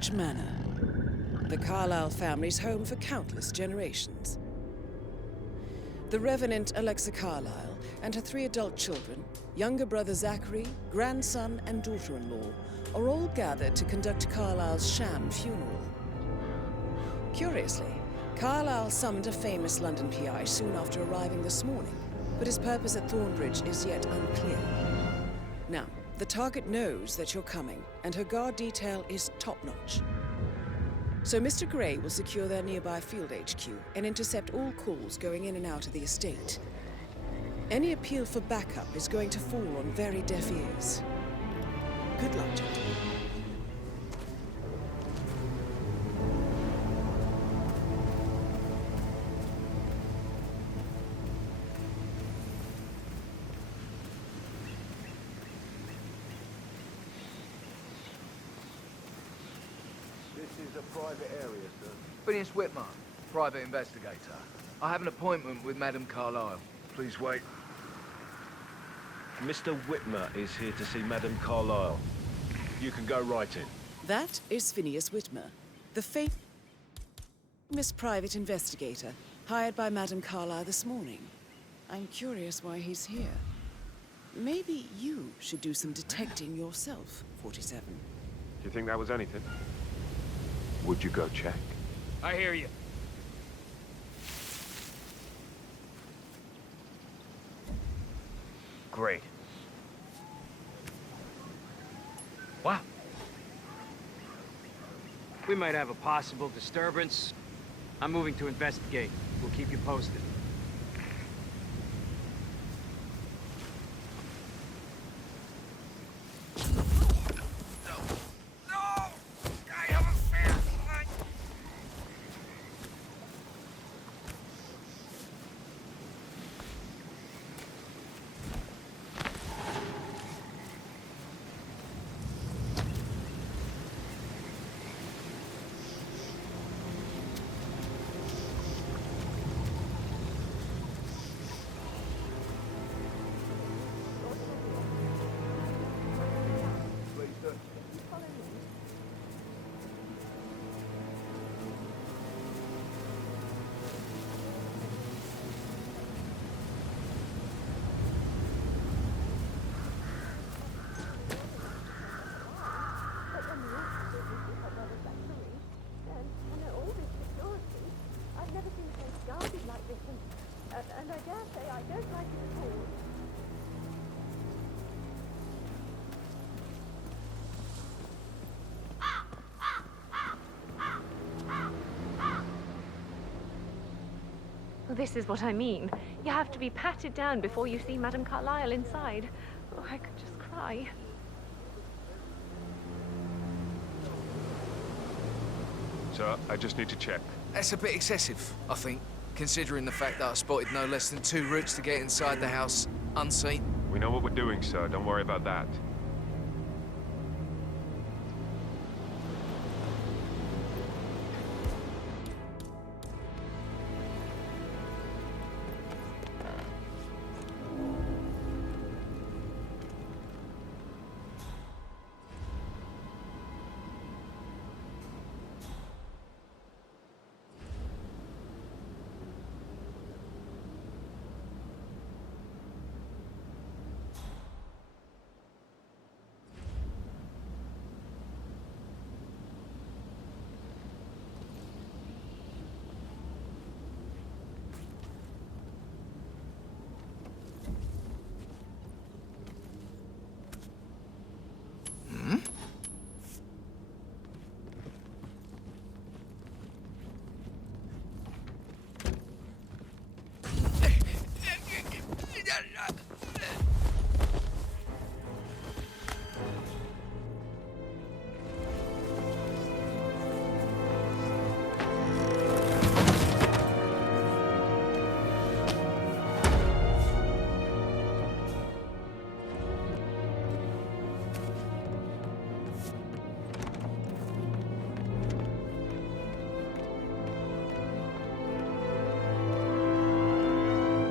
Thornbridge Manor, the Carlyle family's home for countless generations. The Revenant Alexa Carlyle and her 3 adult children, younger brother Zachary, grandson, and daughter-in-law, are all gathered to conduct Carlyle's sham funeral. Curiously, Carlyle summoned a famous London PI soon after arriving this morning, but his purpose at Thornbridge is yet unclear. Now, the target knows that you're coming, and her guard detail is top-notch. So Mr. Gray will secure their nearby field HQ and intercept all calls going in and out of the estate. Any appeal for backup is going to fall on very deaf ears. Good luck, gentlemen. This is a private area, sir. Phineas Whitmer, private investigator. I have an appointment with Madame Carlyle. Please wait. Mr. Whitmer is here to see Madame Carlyle. You can go right in. That is Phineas Whitmer, the famous private investigator hired by Madame Carlyle this morning. I'm curious why he's here. Maybe you should do some detecting yourself, 47. Do you think that was anything? Would you go check? I hear you. Great. Wow. We might have a possible disturbance. I'm moving to investigate. We'll keep you posted. And I dare say I don't like it at all. Well, this is what I mean. You have to be patted down before you see Madame Carlyle inside. Oh, I could just cry. Sir, I just need to check. That's a bit excessive, I think, considering the fact that I spotted no less than 2 routes to get inside the house unseen. We know what we're doing, sir. Don't worry about that.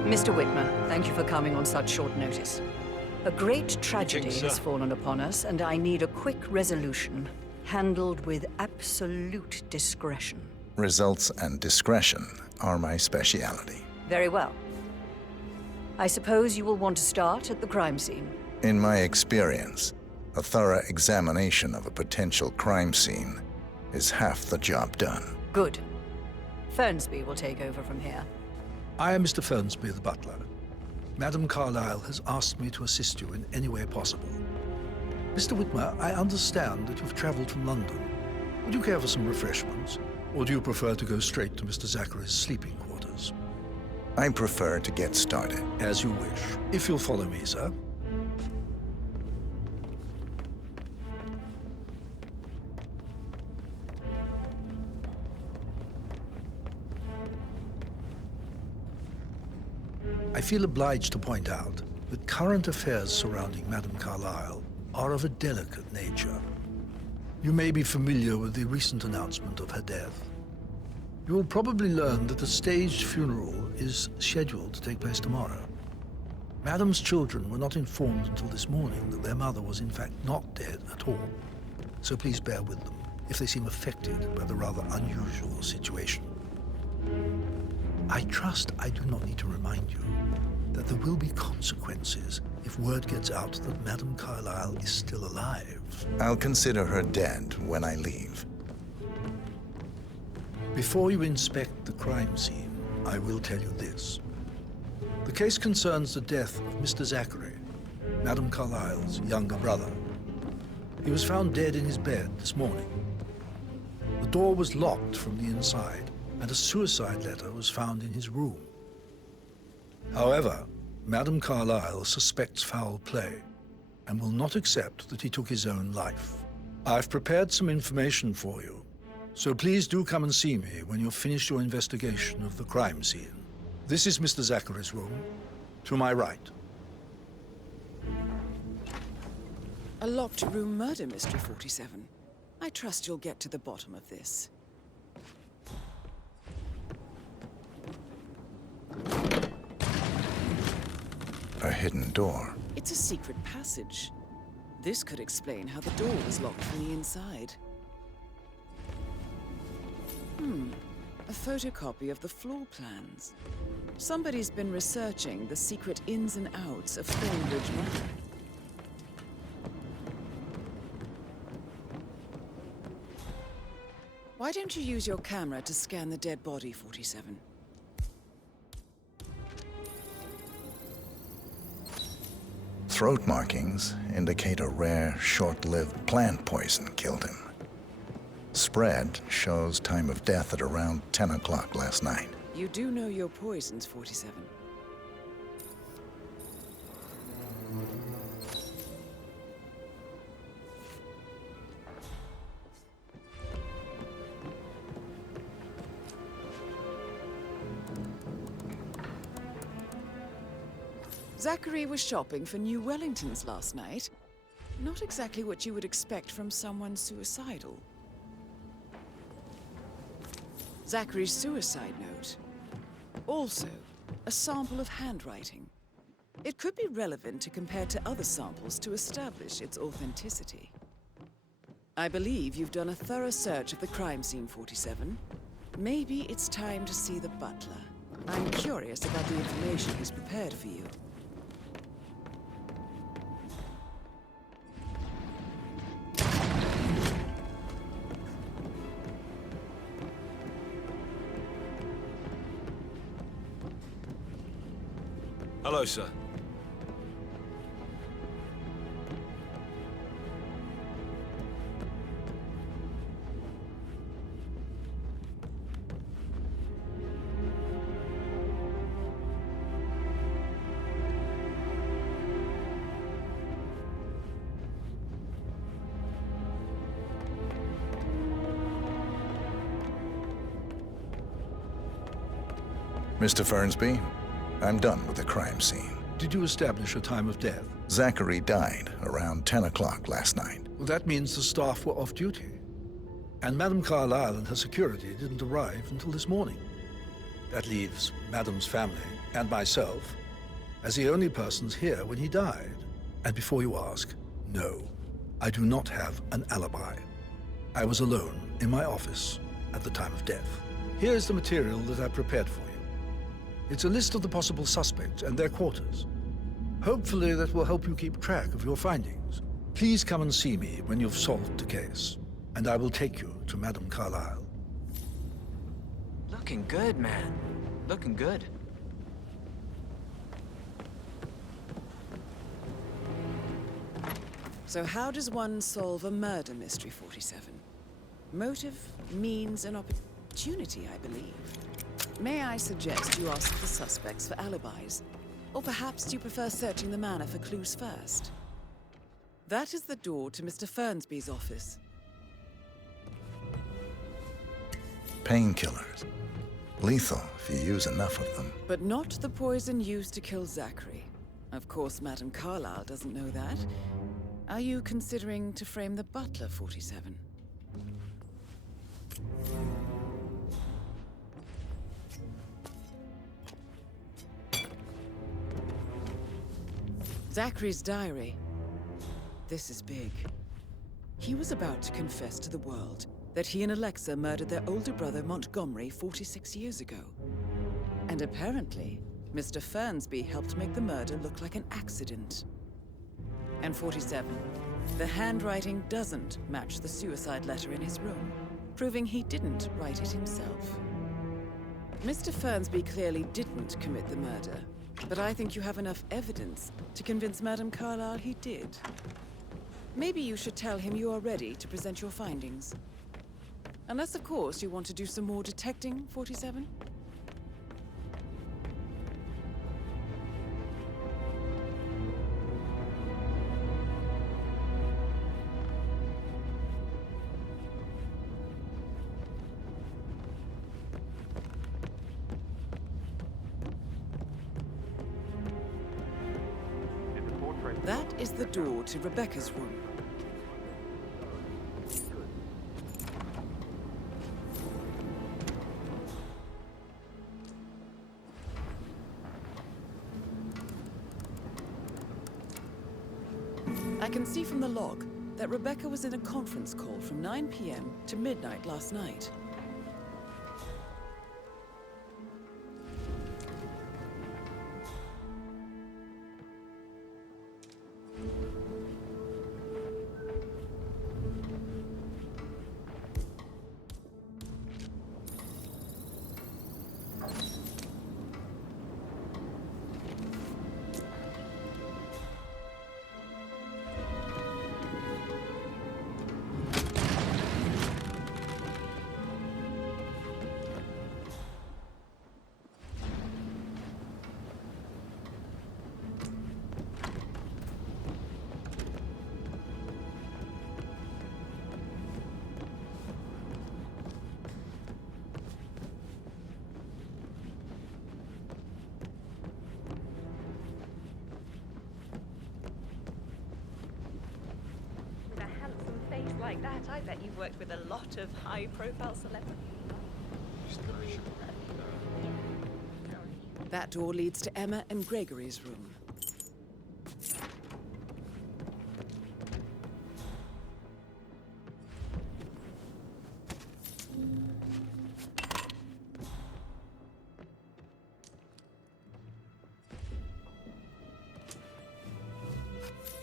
Mr. Whitmer, thank you for coming on such short notice. A great tragedy sir. has fallen upon us, and I need a quick resolution. handled with absolute discretion. Results and discretion are my speciality. Very well. I suppose you will want to start at the crime scene. In my experience, a thorough examination of a potential crime scene is half the job done. Good. Fernsby will take over from here. I am Mr. Fernsby, the butler. Madam Carlyle has asked me to assist you in any way possible. Mr. Whitmer, I understand that you've traveled from London. Would you care for some refreshments? Or do you prefer to go straight to Mr. Zachary's sleeping quarters? I prefer to get started. As you wish. If you'll follow me, sir. I feel obliged to point out that current affairs surrounding Madame Carlyle are of a delicate nature. You may be familiar with the recent announcement of her death. You will probably learn that a staged funeral is scheduled to take place tomorrow. Madame's children were not informed until this morning that their mother was in fact not dead at all. So please bear with them if they seem affected by the rather unusual situation. I trust I do not need to remind you that there will be consequences if word gets out that Madame Carlyle is still alive. I'll consider her dead when I leave. Before you inspect the crime scene, I will tell you this. The case concerns the death of Mr. Zachary, Madame Carlyle's younger brother. He was found dead in his bed this morning. The door was locked from the inside, and a suicide letter was found in his room. However, Madame Carlyle suspects foul play and will not accept that he took his own life. I've prepared some information for you, so please do come and see me when you've finished your investigation of the crime scene. This is Mr. Zachary's room, to my right. A locked room murder mystery, 47. I trust you'll get to the bottom of this. A hidden door. It's a secret passage. This could explain how the door was locked from the inside. A photocopy of the floor plans. Somebody's been researching the secret ins and outs of Thornbridge Manor. Why don't you use your camera to scan the dead body, 47? Throat markings indicate a rare, short-lived plant poison killed him. Spread shows time of death at around 10 o'clock last night. You do know your poisons, 47. Zachary was shopping for new Wellingtons last night. Not exactly what you would expect from someone suicidal. Zachary's suicide note. Also, a sample of handwriting. It could be relevant to compare to other samples to establish its authenticity. I believe you've done a thorough search of the crime scene, 47. Maybe it's time to see the butler. I'm curious about the information he's prepared for you. Hello, sir. Mr. Fernsby, I'm done with the crime scene. Did you establish a time of death? Zachary died around 10 o'clock last night. Well, that means the staff were off duty. And Madame Carlyle and her security didn't arrive until this morning. That leaves Madame's family and myself as the only persons here when he died. And before you ask, no, I do not have an alibi. I was alone in my office at the time of death. Here's the material that I prepared for you. It's a list of the possible suspects and their quarters. Hopefully that will help you keep track of your findings. Please come and see me when you've solved the case, and I will take you to Madame Carlyle. Looking good, man. Looking good. So how does one solve a murder mystery, 47? Motive, means, and opportunity, I believe. May I suggest you ask the suspects for alibis? Or perhaps do you prefer searching the manor for clues first? That is the door to Mr. Fernsby's office. Painkillers. Lethal if you use enough of them. But not the poison used to kill Zachary. Of course, Madame Carlyle doesn't know that. Are you considering to frame the butler, 47? Zachary's diary. This is big. He was about to confess to the world that he and Alexa murdered their older brother Montgomery 46 years ago. And apparently, Mr. Fernsby helped make the murder look like an accident. And 47, the handwriting doesn't match the suicide letter in his room, proving he didn't write it himself. Mr. Fernsby clearly didn't commit the murder, but I think you have enough evidence to convince Madame Carlyle he did. Maybe you should tell him you are ready to present your findings. Unless, of course, you want to do some more detecting, 47? That is the door to Rebecca's room. I can see from the log that Rebecca was in a conference call from 9 p.m. to midnight last night. Like that, I bet you've worked with a lot of high-profile celebrities. That door leads to Emma and Gregory's room.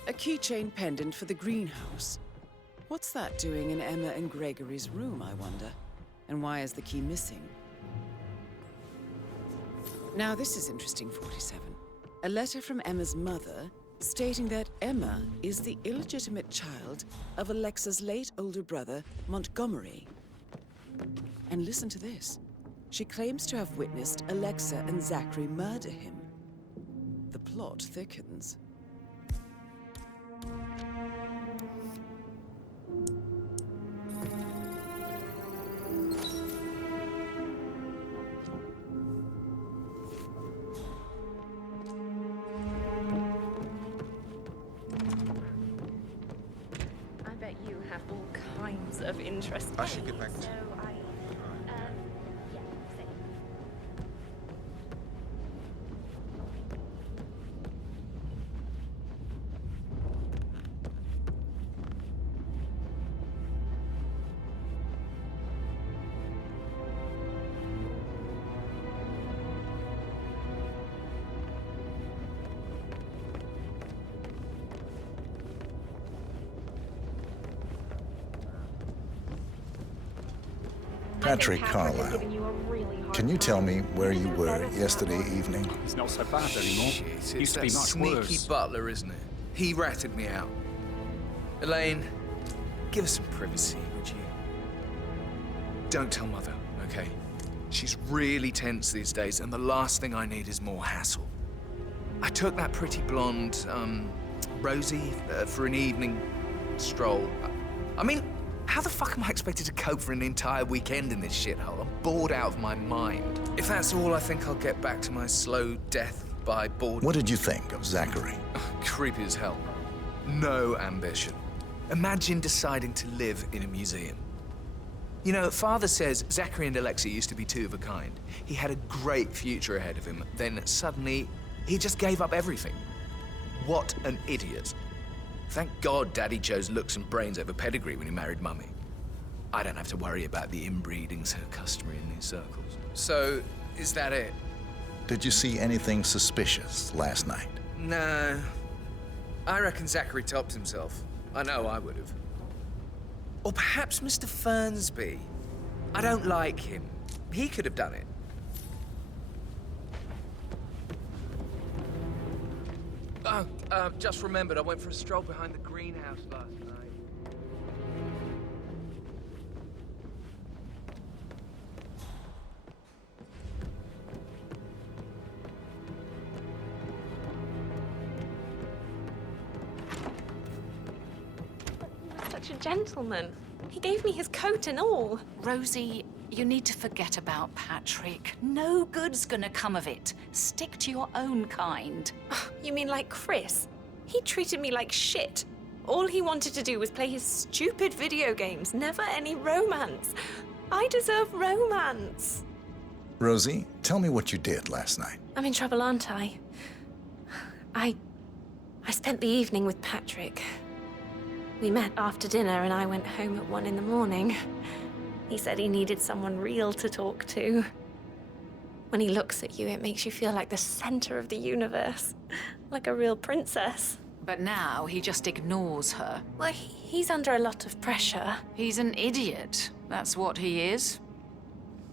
A keychain pendant for the greenhouse. What's that doing in Emma and Gregory's room, I wonder? And why is the key missing? Now, this is interesting, 47. A letter from Emma's mother stating that Emma is the illegitimate child of Alexa's late older brother, Montgomery. And listen to this. She claims to have witnessed Alexa and Zachary murder him. The plot thickens. Of interest. I should get back to so I, yeah, same. Patrick Carlisle, can you tell me where you were yesterday evening? He's not so bad anymore. Shit, Used to be it's that much sneaky worse. butler, isn't it? He ratted me out. Elaine, give us some privacy, would you? Don't tell Mother, okay? She's really tense these days, and the last thing I need is more hassle. I took that pretty blonde, Rosie, for an evening stroll. I mean, how the fuck am I expected to cope for an entire weekend in this shithole? I'm bored out of my mind. If that's all, I think I'll get back to my slow death by boredom. What did you think of Zachary? Creepy as hell. No ambition. Imagine deciding to live in a museum. You know, Father says Zachary and Alexia used to be two of a kind. He had a great future ahead of him, then suddenly, he just gave up everything. What an idiot. Thank God Daddy chose looks and brains over pedigree when he married Mummy. I don't have to worry about the inbreeding so customary in these circles. So, is that it? Did you see anything suspicious last night? No. I reckon Zachary topped himself. I know I would have. Or perhaps Mr. Fernsby. I don't like him. He could have done it. Oh, just remembered I went for a stroll behind the greenhouse last night. Such a gentleman. He gave me his coat and all. Rosie, you need to forget about Patrick. No good's gonna come of it. Stick to your own kind. You mean like Chris? He treated me like shit. All he wanted to do was play his stupid video games, never any romance. I deserve romance. Rosie, tell me what you did last night. I'm in trouble, aren't I? I spent the evening with Patrick. We met after dinner and I went home at 1 in the morning. He said he needed someone real to talk to. When he looks at you, it makes you feel like the center of the universe. Like a real princess. But now he just ignores her. Well, he's under a lot of pressure. He's an idiot. That's what he is.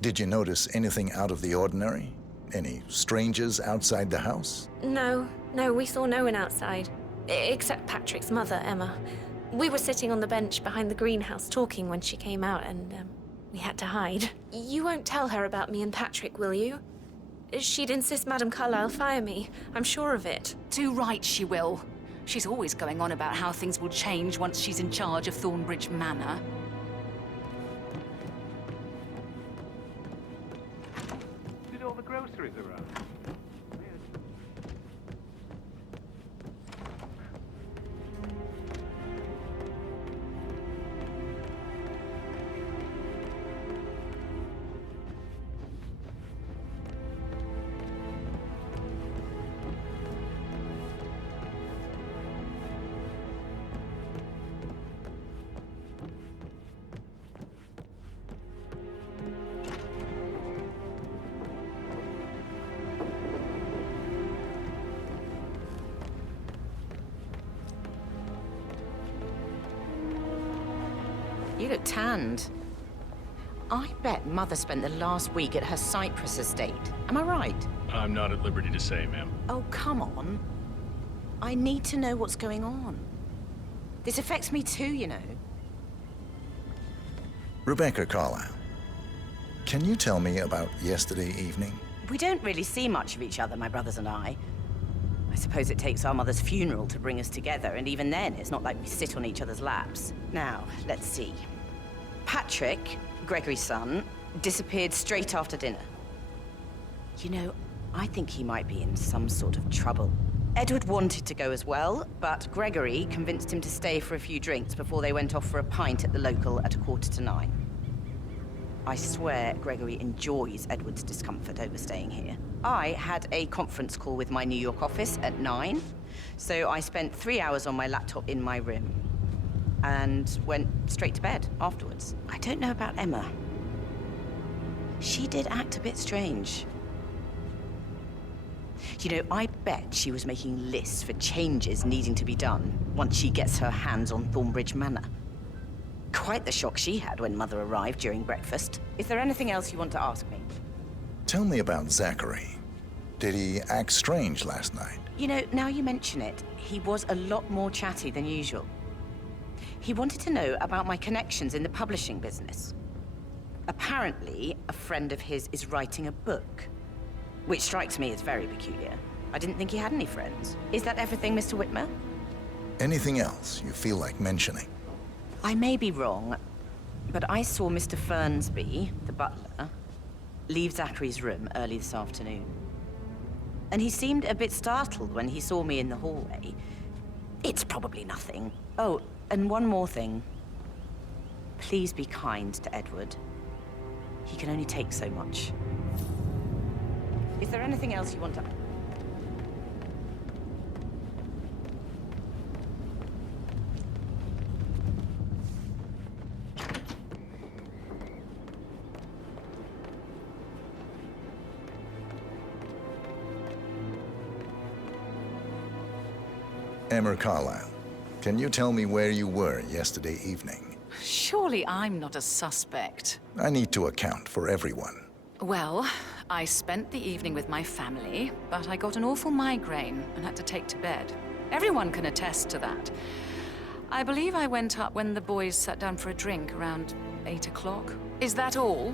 Did you notice anything out of the ordinary? Any strangers outside the house? No, we saw no one outside. Except Patrick's mother, Emma. We were sitting on the bench behind the greenhouse talking when she came out and, we had to hide. You won't tell her about me and Patrick, will you? She'd insist Madame Carlisle fire me. I'm sure of it. Too right she will. She's always going on about how things will change once she's in charge of Thornbridge Manor. Did all the groceries around? You look tanned. I bet Mother spent the last week at her Cyprus estate. Am I right? I'm not at liberty to say, ma'am. Oh, come on. I need to know what's going on. This affects me too, you know. Rebecca Carlisle, can you tell me about yesterday evening? We don't really see much of each other, my brothers and I suppose it takes our mother's funeral to bring us together, and even then, it's not like we sit on each other's laps. Now, let's see. Patrick, Gregory's son, disappeared straight after dinner. You know, I think he might be in some sort of trouble. Edward wanted to go as well, but Gregory convinced him to stay for a few drinks before they went off for a pint at the local at 9:15. I swear Gregory enjoys Edward's discomfort over staying here. I had a conference call with my New York office at 9, so I spent 3 hours on my laptop in my room and went straight to bed afterwards. I don't know about Emma. She did act a bit strange. You know, I bet she was making lists for changes needing to be done once she gets her hands on Thornbridge Manor. God, Quite the shock she had when Mother arrived during breakfast. Is there anything else you want to ask me? Tell me about Zachary. Did he act strange last night? You know, now you mention it, he was a lot more chatty than usual. He wanted to know about my connections in the publishing business. Apparently, a friend of his is writing a book, which strikes me as very peculiar. I didn't think he had any friends. Is that everything, Mr. Whitmer? Anything else you feel like mentioning? I may be wrong, but I saw Mr. Fernsby, the butler, leave Zachary's room early this afternoon. And he seemed a bit startled when he saw me in the hallway. It's probably nothing. Oh, and one more thing. Please be kind to Edward. He can only take so much. Is there anything else you want to... Emma Carlyle, can you tell me where you were yesterday evening? Surely I'm not a suspect. I need to account for everyone. Well, I spent the evening with my family, but I got an awful migraine and had to take to bed. Everyone can attest to that. I believe I went up when the boys sat down for a drink around 8 o'clock. Is that all?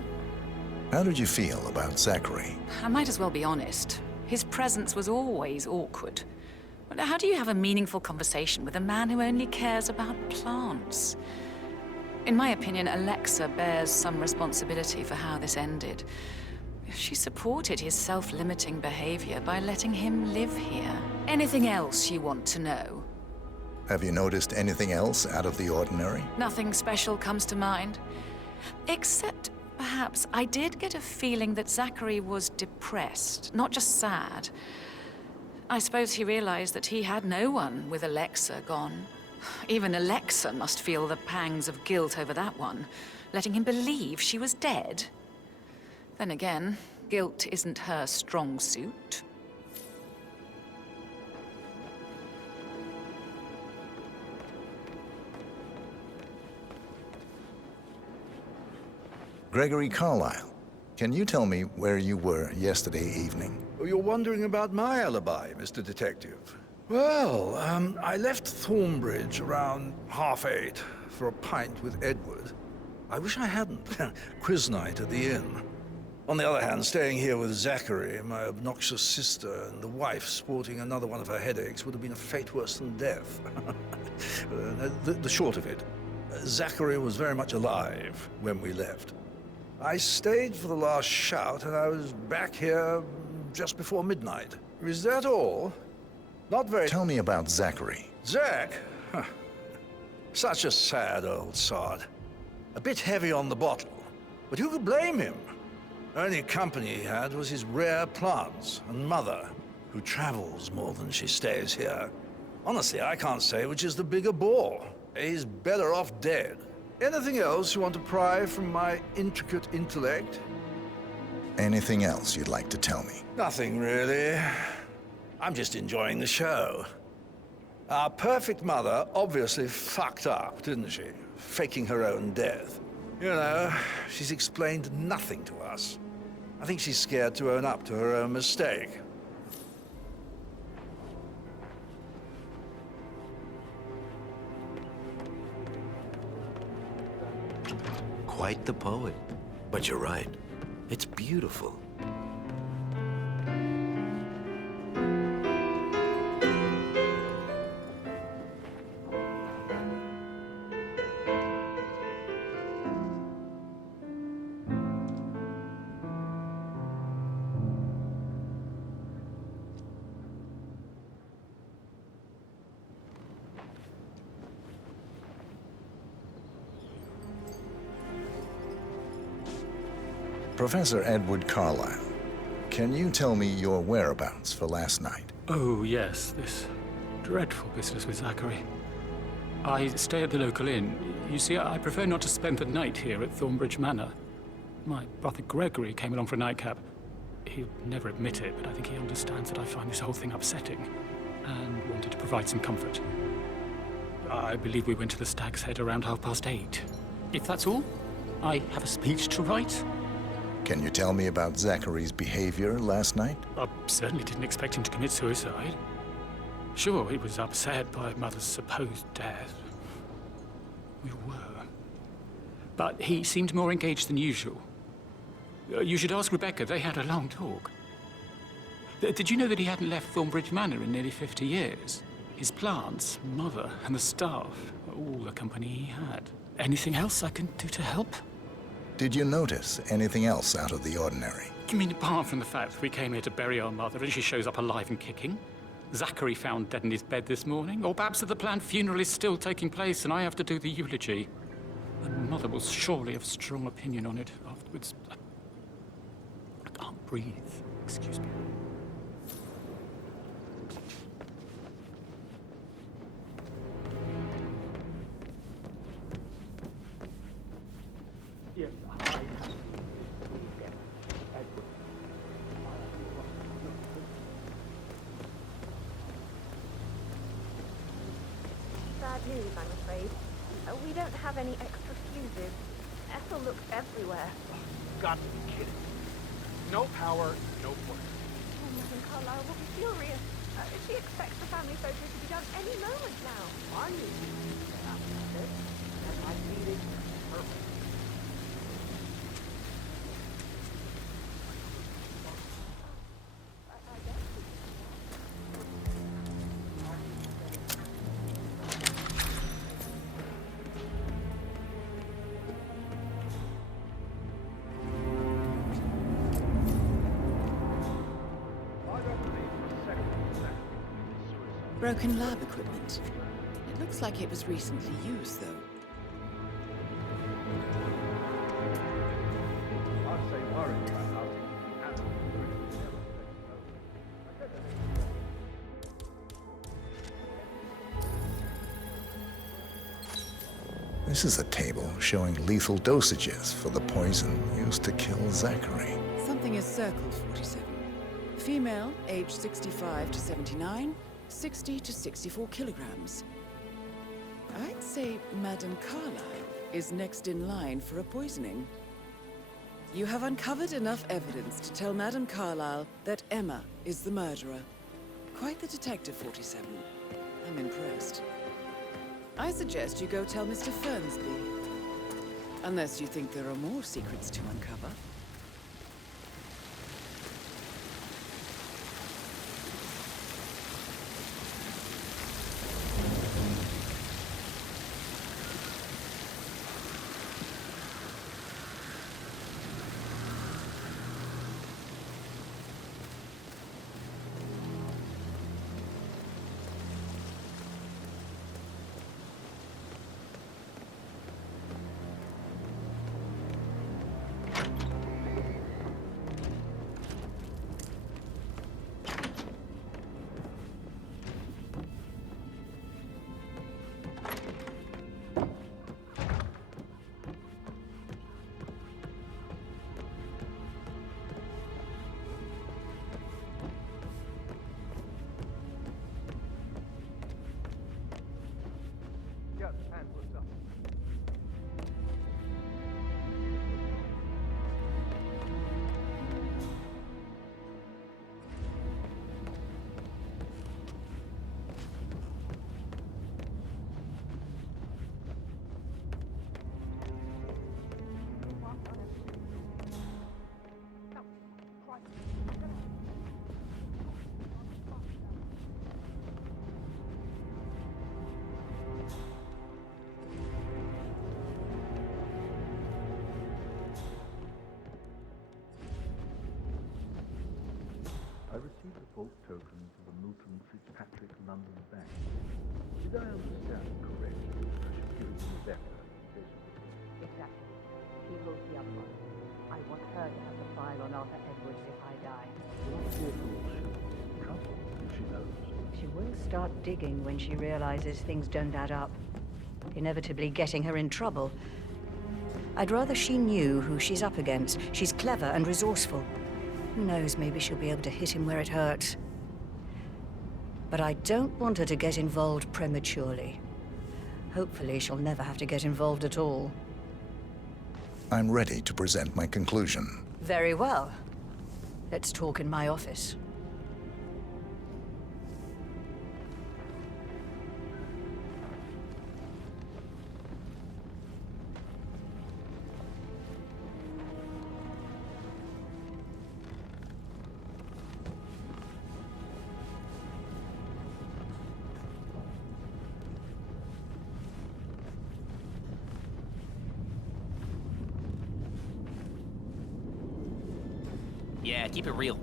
How did you feel about Zachary? I might as well be honest. His presence was always awkward. But how do you have a meaningful conversation with a man who only cares about plants? In my opinion, Alexa bears some responsibility for how this ended. She supported his self-limiting behavior by letting him live here. Anything else you want to know? Have you noticed anything else out of the ordinary? Nothing special comes to mind. Except, perhaps, I did get a feeling that Zachary was depressed, not just sad. I suppose he realized that he had no one with Alexa gone. Even Alexa must feel the pangs of guilt over that one, letting him believe she was dead. Then again, guilt isn't her strong suit. Gregory Carlyle, can you tell me where you were yesterday evening? Oh, you're wondering about my alibi, Mr. Detective. Well, I left Thornbridge around 8:30 for a pint with Edward. I wish I hadn't. Quiz night at the inn. On the other hand, staying here with Zachary, my obnoxious sister, and the wife sporting another one of her headaches would have been a fate worse than death. The short of it, Zachary was very much alive when we left. I stayed for the last shout, and I was back here just before midnight. Is that all? Not very... Tell me about Zachary. Zach? Huh. Such a sad old sod. A bit heavy on the bottle. But who could blame him? Only company he had was his rare plants and Mother, who travels more than she stays here. Honestly, I can't say which is the bigger bore. He's better off dead. Anything else you want to pry from my intricate intellect? Anything else you'd like to tell me? Nothing, really. I'm just enjoying the show. Our perfect mother obviously fucked up, didn't she? Faking her own death. You know, she's explained nothing to us. I think she's scared to own up to her own mistake. Quite the poet. But you're right. It's beautiful. Professor Edward Carlyle, can you tell me your whereabouts for last night? Oh, yes, this dreadful business with Zachary. I stay at the local inn. You see, I prefer not to spend the night here at Thornbridge Manor. My brother Gregory came along for a nightcap. He'll never admit it, but I think he understands that I find this whole thing upsetting and wanted to provide some comfort. I believe we went to the Stag's Head around 8:30. If that's all, I have a speech to write. Can you tell me about Zachary's behavior last night? I certainly didn't expect him to commit suicide. Sure, he was upset by Mother's supposed death. We were. But he seemed more engaged than usual. You should ask Rebecca. They had a long talk. Did you know that he hadn't left Thornbridge Manor in nearly 50 years? His plants, Mother, and the staff, all the company he had. Anything else I can do to help? Did you notice anything else out of the ordinary? You mean apart from the fact that we came here to bury our mother and she shows up alive and kicking? Zachary found dead in his bed this morning? Or perhaps that the planned funeral is still taking place and I have to do the eulogy? And Mother will surely have a strong opinion on it afterwards. I can't breathe. Excuse me. Bad news, I'm afraid. We don't have any extra fuses. Ethel looked everywhere. Got to be kidding. No power, no work. Oh, Madam Carlyle will be furious. She expects the family photo to be done any moment now. I knew you would have it, and I need it perfect. Broken lab equipment. It looks like it was recently used, though. I'd say worried about how he handled it. This is a table showing lethal dosages for the poison used to kill Zachary. Something is circled 47. Female, age 65 to 79, 60 to 64 kilograms. I'd say Madame Carlyle is next in line for a poisoning. You have uncovered enough evidence to tell Madame Carlyle that Emma is the murderer. Quite the detective, 47. I'm impressed. I suggest you go tell Mr. Fernsby. Unless you think there are more secrets to uncover. I received a false token for the Milton Fitzpatrick London Bank. Did I understand correctly that I should give it to Rebecca in case of it? Exactly. She holds the other one. I want her to have the file on Arthur Edwards if I die. What awful trouble if she knows? She won't start digging when she realizes things don't add up, inevitably getting her in trouble. I'd rather she knew who she's up against. She's clever and resourceful. Who knows, maybe she'll be able to hit him where it hurts. But I don't want her to get involved prematurely. Hopefully she'll never have to get involved at all. I'm ready to present my conclusion. Very well. Let's talk in my office. Yeah, keep it real.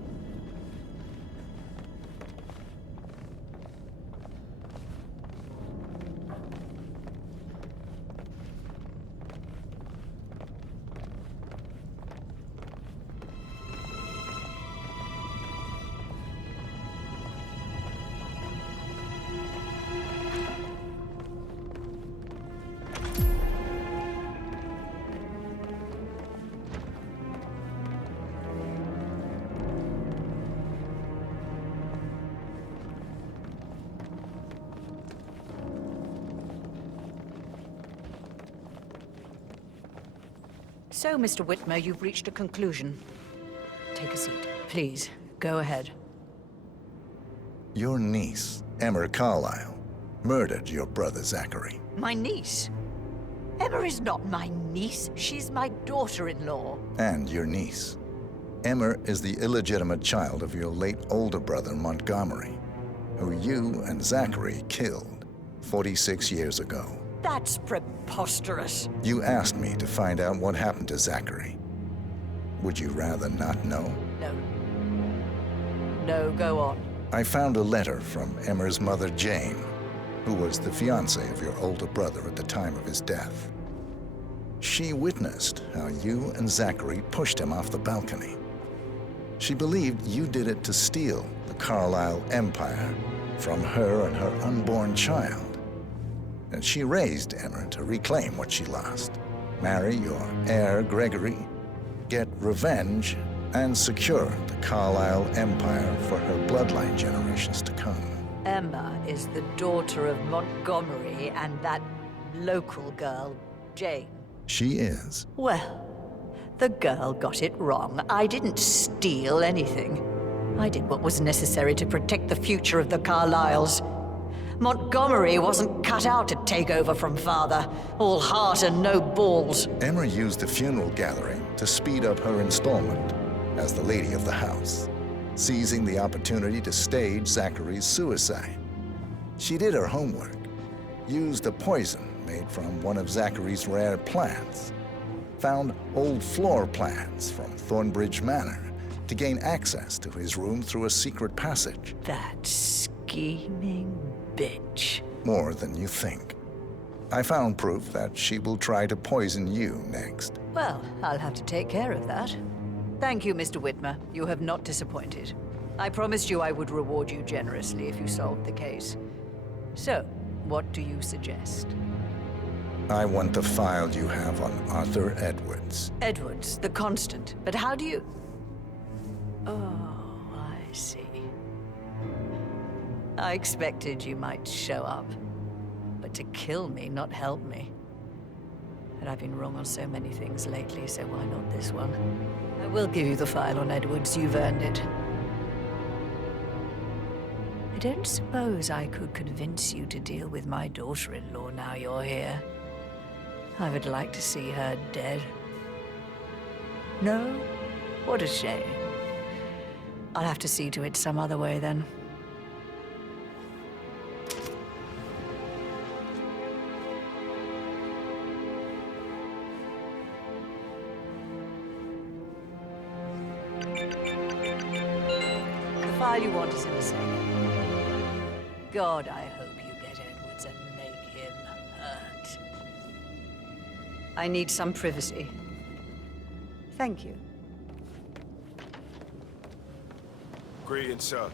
So, Mr. Whitmer, you've reached a conclusion. Take a seat. Please, go ahead. Your niece, Emma Carlyle, murdered your brother Zachary. My niece? Emma is not my niece. She's my daughter-in-law. And your niece. Emma is the illegitimate child of your late older brother Montgomery, who you and Zachary killed 46 years ago. That's preposterous. You asked me to find out what happened to Zachary. Would you rather not know? No. No, go on. I found a letter from Emma's mother, Jane, who was the fiancée of your older brother at the time of his death. She witnessed how you and Zachary pushed him off the balcony. She believed you did it to steal the Carlyle empire from her and her unborn child. And she raised Emma to reclaim what she lost, marry your heir Gregory, get revenge, and secure the Carlyle empire for her bloodline generations to come. Emma is the daughter of Montgomery and that local girl, Jane. She is. Well, the girl got it wrong. I didn't steal anything. I did what was necessary to protect the future of the Carlyles. Montgomery wasn't cut out to take over from father, all heart and no balls. Emma used the funeral gathering to speed up her installment as the lady of the house, seizing the opportunity to stage Zachary's suicide. She did her homework, used a poison made from one of Zachary's rare plants, found old floor plans from Thornbridge Manor to gain access to his room through a secret passage. That scheming bitch. More than you think. I found proof that she will try to poison you next. Well, I'll have to take care of that. Thank you, Mr. Whitmer. You have not disappointed. I promised you I would reward you generously if you solved the case. So, what do you suggest? I want the file you have on Arthur Edwards. Edwards, the Constant. But how do you... Oh, I see. I expected you might show up. But to kill me, not help me. But I've been wrong on so many things lately, so why not this one? I will give you the file on Edwards. You've earned it. I don't suppose I could convince you to deal with my daughter-in-law now you're here. I would like to see her dead. No? What a shame. I'll have to see to it some other way, then. The file you want is in the safe. God, I hope you get Edwards and make him hurt. I need some privacy. Thank you. Greetings, sir.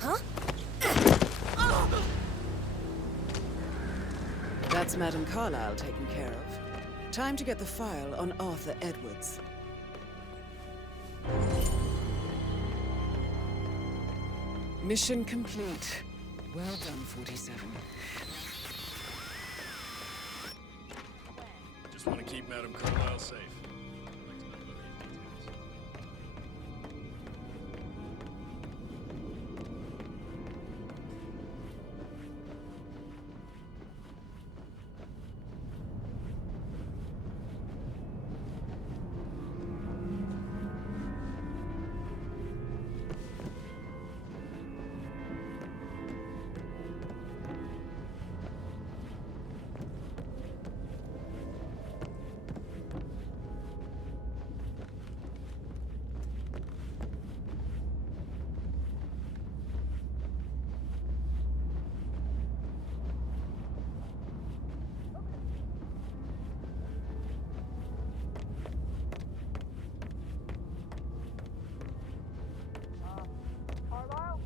Huh? That's Madame Carlyle taken care of. Time to get the file on Arthur Edwards. Mission complete. Well done, 47. Just want to keep Madame Carlyle safe. Carlisle?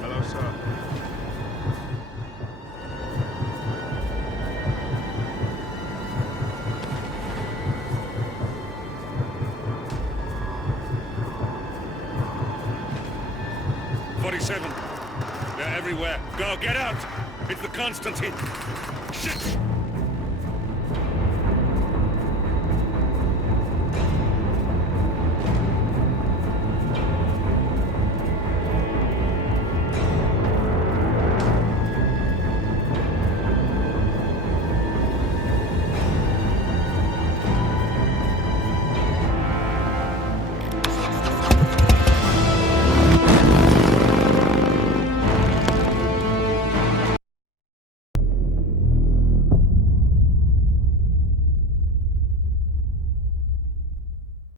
Hello, sir. They're everywhere. Go, get out! It's the Constantine! Shit!